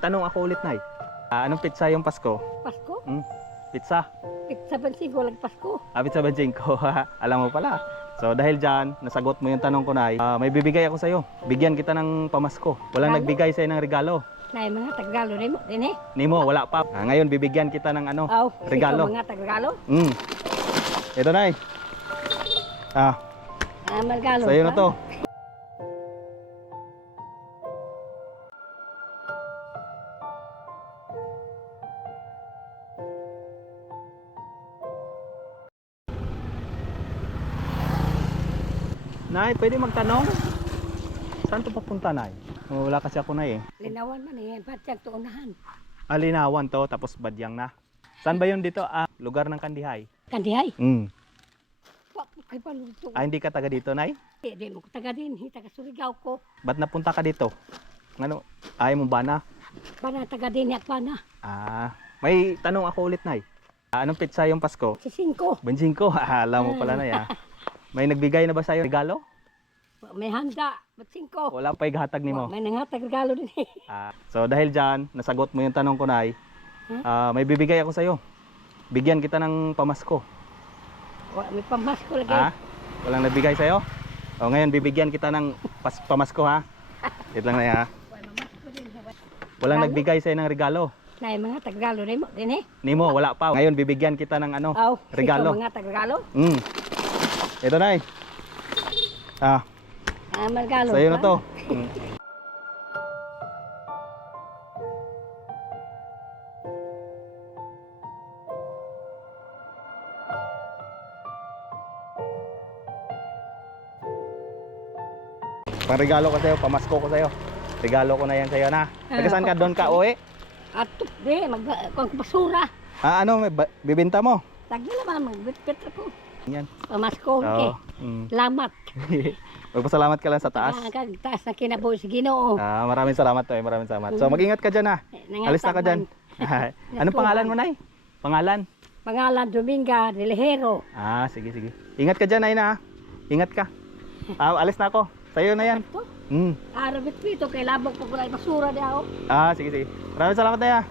Tanong ako ulit, Nay. Anong pizza yung Pasko? Pasko? Pizza? Pizza bansin ko lang Pasko. Pizza ba ko? Alam mo pala. So dahil dyan, nasagot mo yung tanong ko, Nay. May bibigay ako sa'yo. Bigyan kita ng pamasko. Walang Regalo? nagbigay sa'yo ng regalo. Na mga Tagalog rin mo. Din eh. Nimo, wala pa. Ngayon, bibigyan kita ng Aw, regalo. mga Tagalog. Ito, Nay. Regalo. Sa'yo na to. Nay, pwede magtanong? Saan to papunta, Nay? Wala kasi ako, Nay, eh. Linawan man eh. Ba't yan tuunahan? Alinawan to, tapos Badyang na. Saan ba yun dito? Lugar ng Kandihay. Kandihay. Kay paluto. Hindi ka taga dito, Nay? Di mo ko taga din. Taga Surigao ko. Ba't napunta ka dito? Ano? Ayaw mo ba na? Para taga din at pana. May tanong ako ulit, Nay. Anong pizza yung Pasko? Si Cinco. Banjing ko. Alam mo pala, Nay, May nagbigay na ba sa'yo regalo? May handa. Ba't Cinco? Wala pa igatag ni mo. May nangatag regalo din eh. So dahil dyan, nasagot mo yung tanong ko, Nay. May bibigay ako sa'yo. Bigyan kita ng pamasko. May pamasko lagi. Walang nagbigay sa'yo? Ngayon, bibigyan kita ng pamasko, ha? Wait lang, Nay, ha? Walang nagbigay sa'yo ng regalo. Na mga Tagalog rin mo. Din eh. Nimo, wala pa. Ngayon, bibigyan kita ng Aw, regalo. mga Tagalog. Ito, Nay. Regalo. Sa'yo na to. Pang-regalo ko sa'yo, pamasko ko sa'yo. Regalo ko na yan sa'yo, na. Taga saan ka? Doon ka uwi? Ato, di, kung basura. Bibinta mo? Lagi naman, magbitbit ako. Yan. Pamasko, Oo. Lamat. Magpasalamat ka lang sa taas. Taas na kinabuhi si Ginoo. Maraming salamat, maraming salamat. So mag-ingat ka dyan, ha. Alis na ka dyan. Anong pangalan mo, Nay? Pangalan? Pangalan Dominga Delhero. Sige, sige. Ingat ka dyan, Nay, na, ha. Ingat ka. Alis na ako. Sa'yo na yan. Arabit pito kay labog pag wala basura di ako. Sige, sige. Maraming salamat, Nay, ha.